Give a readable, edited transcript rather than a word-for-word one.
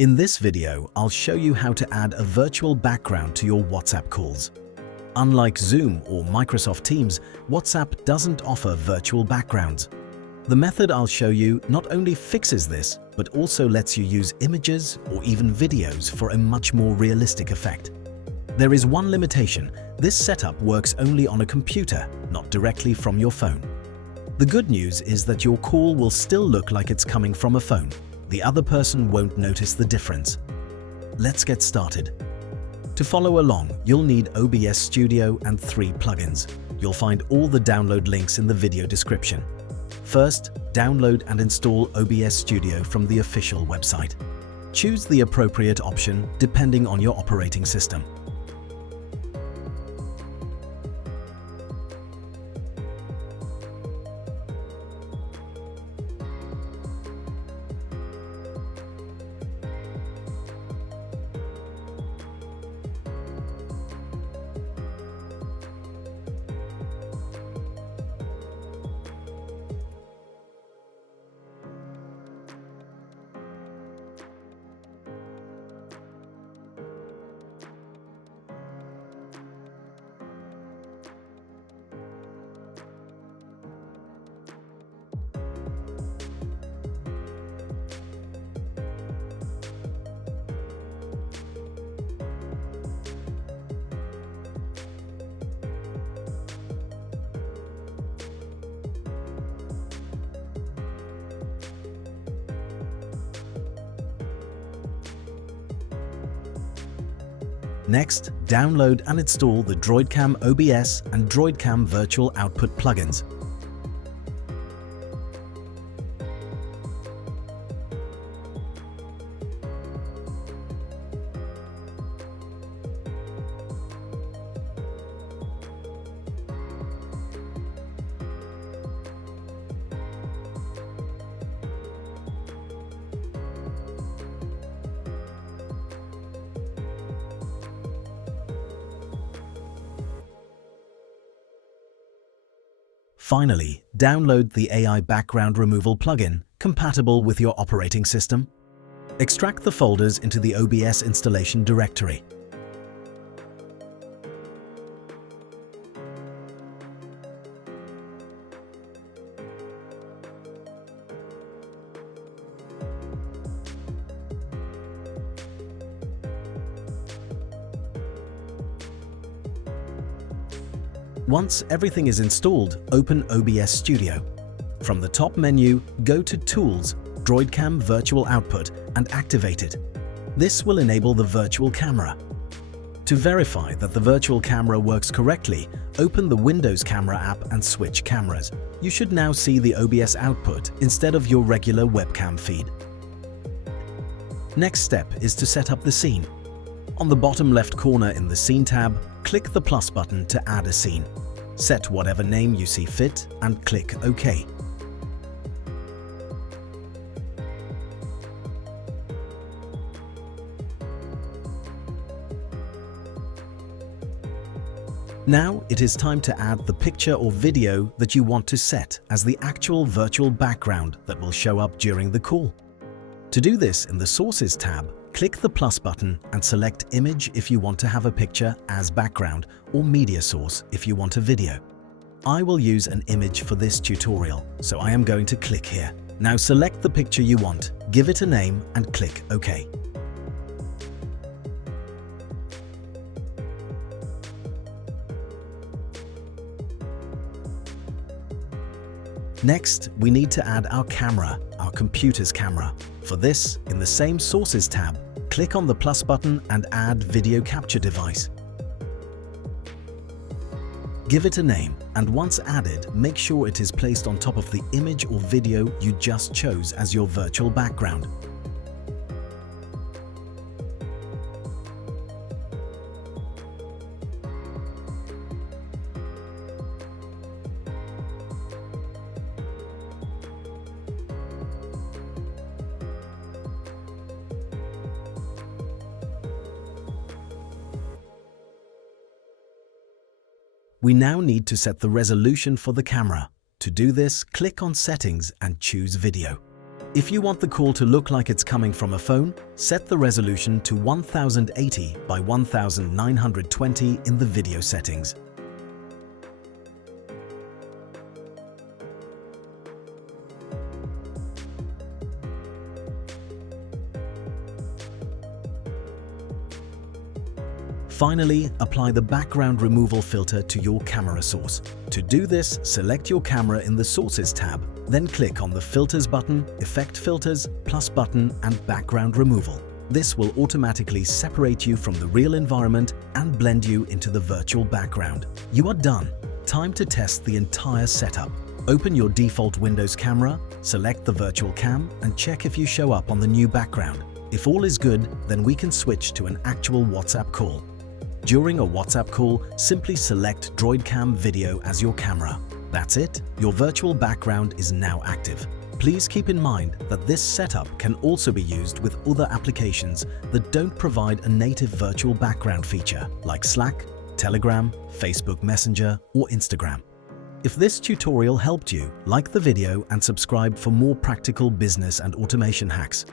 In this video, I'll show you how to add a virtual background to your WhatsApp calls. Unlike Zoom or Microsoft Teams, WhatsApp doesn't offer virtual backgrounds. The method I'll show you not only fixes this, but also lets you use images or even videos for a much more realistic effect. There is one limitation: this setup works only on a computer, not directly from your phone. The good news is that your call will still look like it's coming from a phone. The other person won't notice the difference. Let's get started. To follow along, you'll need OBS Studio and 3 plugins. You'll find all the download links in the video description. First, download and install OBS Studio from the official website. Choose the appropriate option depending on your operating system. Next, download and install the DroidCam OBS and DroidCam Virtual Output plugins. Finally, download the AI Background Removal plugin compatible with your operating system. Extract the folders into the OBS installation directory. Once everything is installed, open OBS Studio. From the top menu, go to Tools, DroidCam Virtual Output and activate it. This will enable the virtual camera. To verify that the virtual camera works correctly, open the Windows Camera app and switch cameras. You should now see the OBS output instead of your regular webcam feed. Next step is to set up the scene. On the bottom left corner in the Scene tab, click the plus button to add a scene. Set whatever name you see fit and click OK. Now it is time to add the picture or video that you want to set as the actual virtual background that will show up during the call. To do this, in the Sources tab, click the plus button and select Image if you want to have a picture as background, or Media Source if you want a video. I will use an image for this tutorial, so I am going to click here. Now select the picture you want, give it a name and click OK. Next, we need to add our camera, our computer's camera. For this, in the same Sources tab, click on the plus button and add Video Capture Device. Give it a name, and once added, make sure it is placed on top of the image or video you just chose as your virtual background. We now need to set the resolution for the camera. To do this, click on Settings and choose Video. If you want the call to look like it's coming from a phone, set the resolution to 1080 by 1920 in the video settings. Finally, apply the background removal filter to your camera source. To do this, select your camera in the Sources tab, then click on the Filters button, Effect Filters, Plus button, and Background Removal. This will automatically separate you from the real environment and blend you into the virtual background. You are done. Time to test the entire setup. Open your default Windows camera, select the virtual cam, and check if you show up on the new background. If all is good, then we can switch to an actual WhatsApp call. During a WhatsApp call, simply select DroidCam Video as your camera. That's it, your virtual background is now active. Please keep in mind that this setup can also be used with other applications that don't provide a native virtual background feature, like Slack, Telegram, Facebook Messenger, or Instagram. If this tutorial helped you, like the video and subscribe for more practical business and automation hacks.